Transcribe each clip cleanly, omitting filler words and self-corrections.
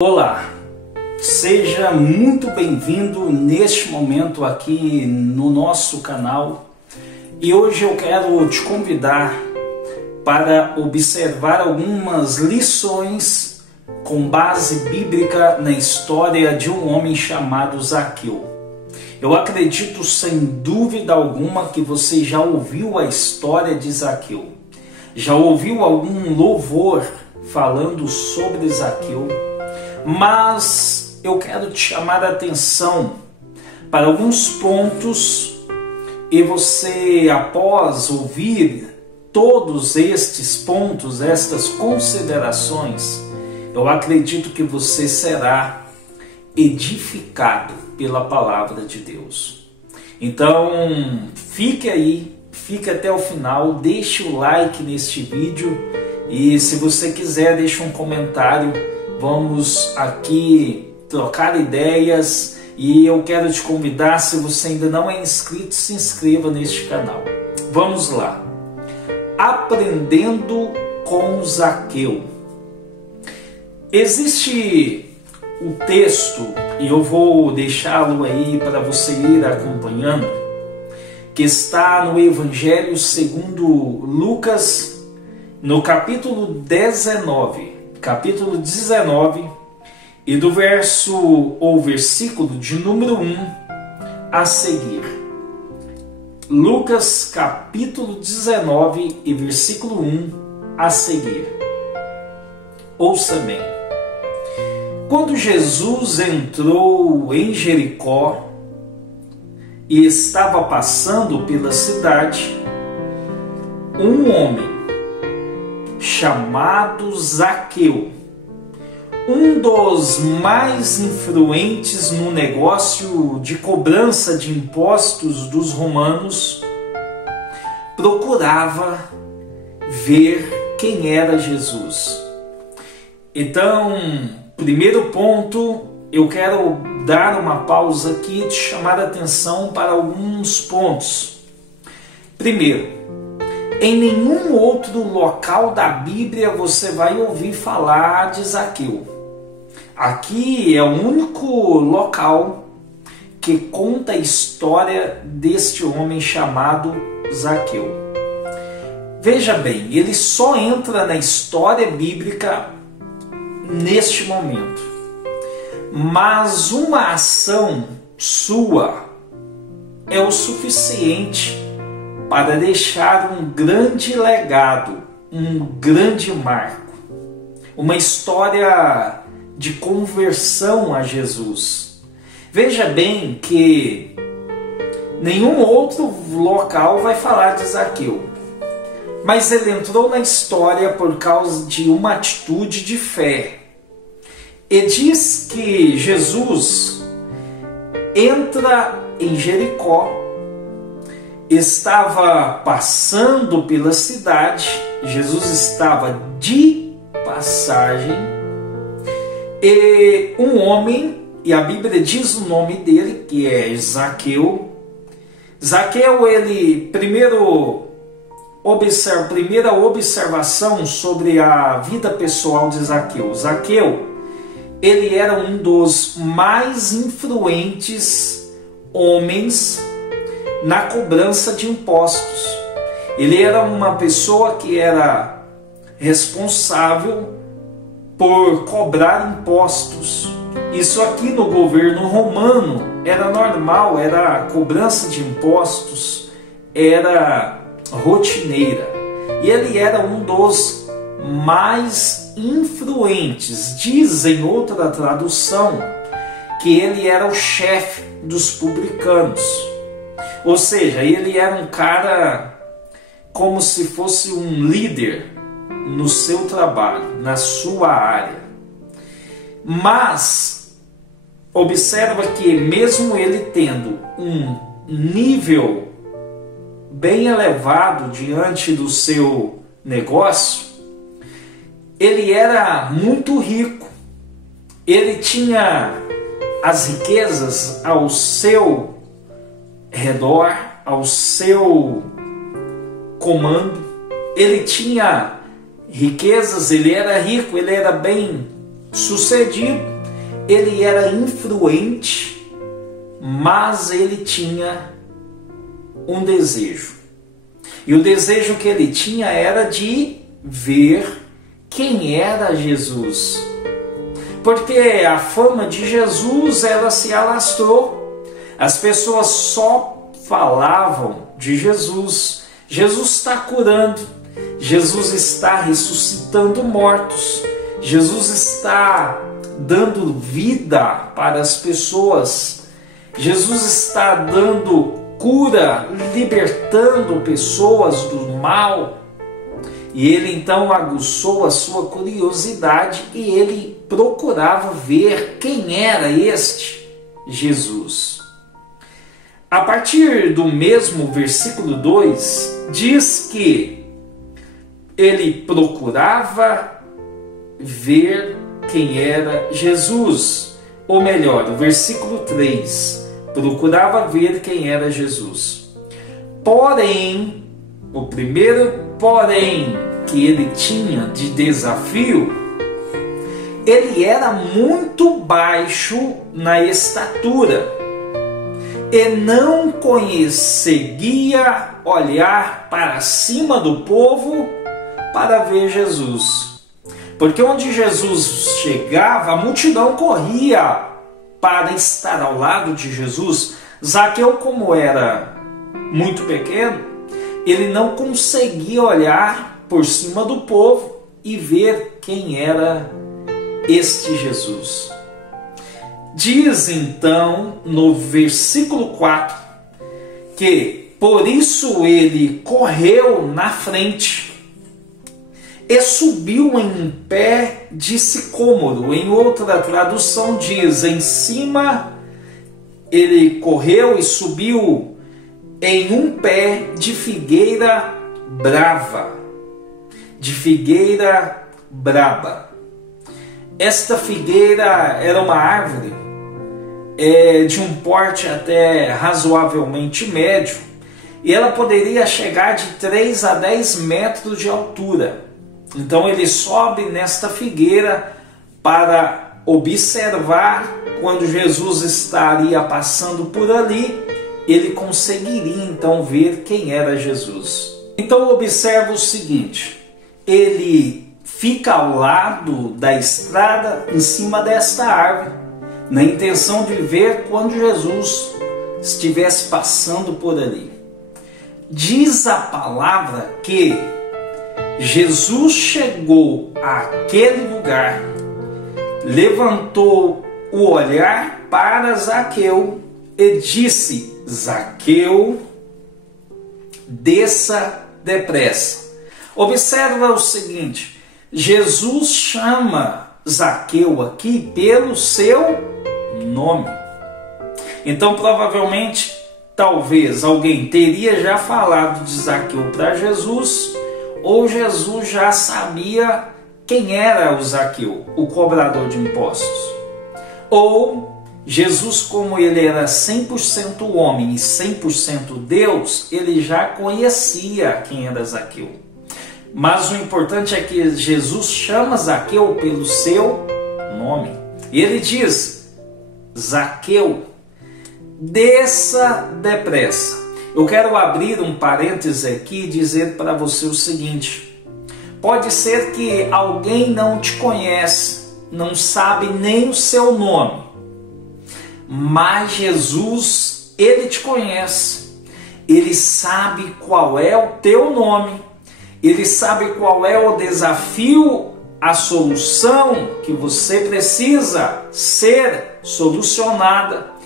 Olá, seja muito bem-vindo neste momento aqui no nosso canal e hoje eu quero te convidar para observar algumas lições com base bíblica na história de um homem chamado Zaqueu. Eu acredito sem dúvida alguma que você já ouviu a história de Zaqueu, já ouviu algum louvor falando sobre Zaqueu. Mas eu quero te chamar a atenção para alguns pontos e você, após ouvir todos estes pontos, estas considerações, eu acredito que você será edificado pela palavra de Deus. Então, fique aí, fique até o final, deixe o like neste vídeo e se você quiser, deixe um comentário. Vamos aqui trocar ideias e eu quero te convidar, se você ainda não é inscrito, se inscreva neste canal. Vamos lá. Aprendendo com Zaqueu. Existe o texto, e eu vou deixá-lo aí para você ir acompanhando, que está no Evangelho segundo Lucas, no capítulo 19. Capítulo 19 e do verso ou versículo de número 1 a seguir. Lucas capítulo 19 e versículo 1 a seguir. Ouça bem. Quando Jesus entrou em Jericó e estava passando pela cidade, um homem chamado Zaqueu, um dos mais influentes no negócio de cobrança de impostos dos romanos, procurava ver quem era Jesus. Então, primeiro ponto, eu quero dar uma pausa aqui e te chamar a atenção para alguns pontos. Primeiro, em nenhum outro local da Bíblia você vai ouvir falar de Zaqueu. Aqui é o único local que conta a história deste homem chamado Zaqueu. Veja bem, ele só entra na história bíblica neste momento. Mas uma ação sua é o suficiente para deixar um grande legado, um grande marco, uma história de conversão a Jesus. Veja bem que nenhum outro local vai falar de Zaqueu, mas ele entrou na história por causa de uma atitude de fé. E diz que Jesus entra em Jericó, estava passando pela cidade, Jesus estava de passagem, e um homem, e a Bíblia diz o nome dele, que é Zaqueu. Zaqueu, ele, primeira observação sobre a vida pessoal de Zaqueu. Zaqueu, ele era um dos mais influentes homens na cobrança de impostos. Ele era uma pessoa que era responsável por cobrar impostos. Isso aqui no governo romano era normal, era a cobrança de impostos, era rotineira. E ele era um dos mais influentes. Diz em outra tradução que ele era o chefe dos publicanos. Ou seja, ele era um cara como se fosse um líder no seu trabalho, na sua área. Mas, observa que mesmo ele tendo um nível bem elevado diante do seu negócio, ele era muito rico. Ele tinha as riquezas ao seu redor, ao seu comando. Ele tinha riquezas, ele era rico, ele era bem sucedido, ele era influente, mas ele tinha um desejo. E o desejo que ele tinha era de ver quem era Jesus. Porque a fama de Jesus, ela se alastrou. As pessoas só falavam de Jesus. Jesus está curando. Jesus está ressuscitando mortos. Jesus está dando vida para as pessoas. Jesus está dando cura, libertando pessoas do mal. E ele então aguçou a sua curiosidade e ele procurava ver quem era este Jesus. A partir do mesmo versículo 2, diz que ele procurava ver quem era Jesus. Ou melhor, o versículo 3, procurava ver quem era Jesus. Porém, o primeiro porém que ele tinha de desafio, ele era muito baixo na estatura e não conseguia olhar para cima do povo para ver Jesus. Porque onde Jesus chegava, a multidão corria para estar ao lado de Jesus. Zaqueu, como era muito pequeno, ele não conseguia olhar por cima do povo e ver quem era este Jesus. Diz então no versículo 4 que por isso ele correu na frente e subiu em pé de sicômoro. Em outra tradução diz, em cima ele correu e subiu em um pé de figueira brava, de figueira braba. Esta figueira era uma árvore de um porte até razoavelmente médio, e ela poderia chegar de 3 a 10 metros de altura. Então ele sobe nesta figueira para observar. Quando Jesus estaria passando por ali, ele conseguiria então ver quem era Jesus. Então observa o seguinte, ele fica ao lado da estrada, em cima desta árvore, na intenção de ver quando Jesus estivesse passando por ali. Diz a palavra que Jesus chegou àquele lugar, levantou o olhar para Zaqueu e disse: Zaqueu, desça depressa. Observa o seguinte, Jesus chama Zaqueu aqui pelo seu nome. Então provavelmente, talvez alguém teria já falado de Zaqueu para Jesus, ou Jesus já sabia quem era o Zaqueu, o cobrador de impostos. Ou Jesus, como ele era 100% homem e 100% Deus, ele já conhecia quem era Zaqueu. Mas o importante é que Jesus chama Zaqueu pelo seu nome. E ele diz: Zaqueu, desça depressa. Eu quero abrir um parêntese aqui e dizer para você o seguinte: pode ser que alguém não te conhece, não sabe nem o seu nome, mas Jesus, ele te conhece, ele sabe qual é o teu nome, ele sabe qual é o desafio, a solução que você precisa ser solucionada.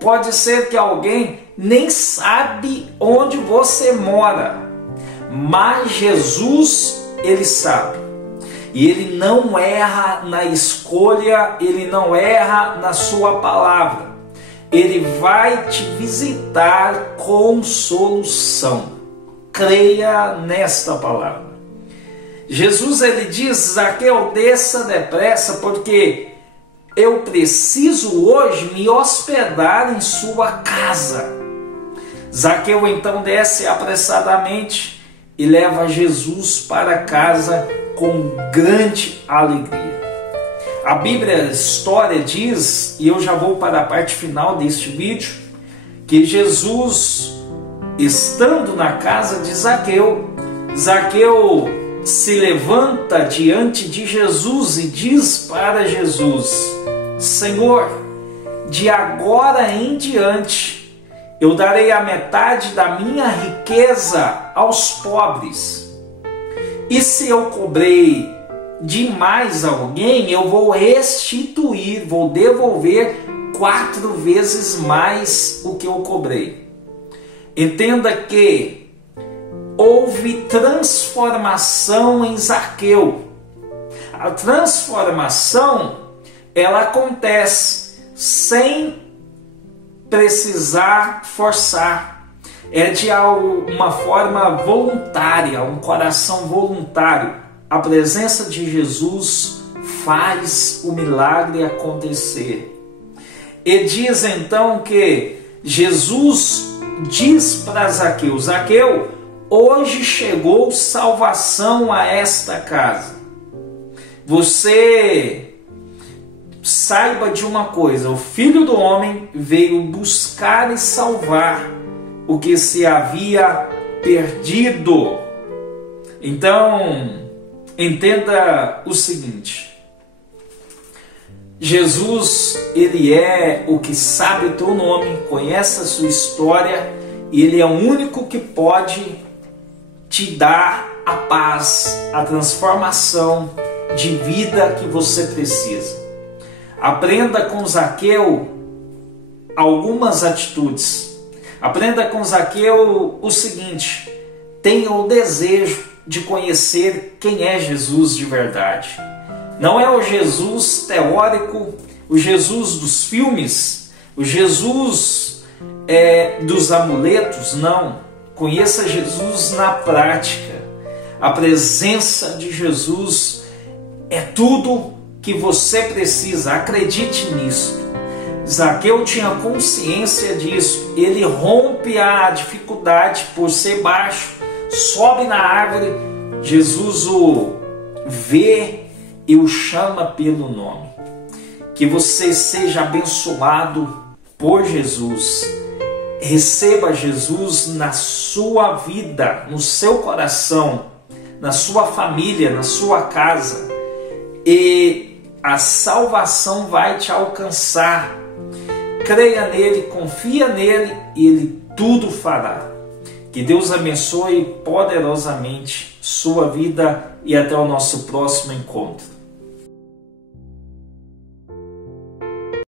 Pode ser que alguém nem sabe onde você mora, mas Jesus, ele sabe. E ele não erra na escolha, ele não erra na sua palavra. Ele vai te visitar com solução. Creia nesta palavra. Jesus, ele diz: Zaqueu, desça depressa, porque eu preciso hoje me hospedar em sua casa. Zaqueu então desce apressadamente e leva Jesus para casa com grande alegria. A Bíblia, a história diz, e eu já vou para a parte final deste vídeo, que Jesus, estando na casa de Zaqueu, Zaqueu se levanta diante de Jesus e diz para Jesus: Senhor, de agora em diante eu darei a metade da minha riqueza aos pobres. E se eu cobrei demais a alguém, eu vou restituir, vou devolver 4 vezes mais o que eu cobrei. Entenda que houve transformação em Zaqueu. A transformação, ela acontece sem precisar forçar. É de uma forma voluntária, um coração voluntário. A presença de Jesus faz o milagre acontecer. E diz então que Jesus diz para Zaqueu: Zaqueu, hoje chegou salvação a esta casa. Você saiba de uma coisa: o Filho do Homem veio buscar e salvar o que se havia perdido. Então, entenda o seguinte: Jesus, ele é o que sabe o teu nome, conhece a sua história, e ele é o único que pode te dar a paz, a transformação de vida que você precisa. Aprenda com Zaqueu algumas atitudes. Aprenda com Zaqueu o seguinte: tenha o desejo de conhecer quem é Jesus de verdade. Não é o Jesus teórico, o Jesus dos filmes, o Jesus dos amuletos, não. Conheça Jesus na prática. A presença de Jesus é tudo que você precisa, acredite nisso. Zaqueu tinha consciência disso. Ele rompe a dificuldade por ser baixo, sobe na árvore, Jesus o vê e o chama pelo nome. Que você seja abençoado por Jesus. Receba Jesus na sua vida, no seu coração, na sua família, na sua casa, e a salvação vai te alcançar. Creia nele, confia nele e ele tudo fará. Que Deus abençoe poderosamente sua vida e até o nosso próximo encontro.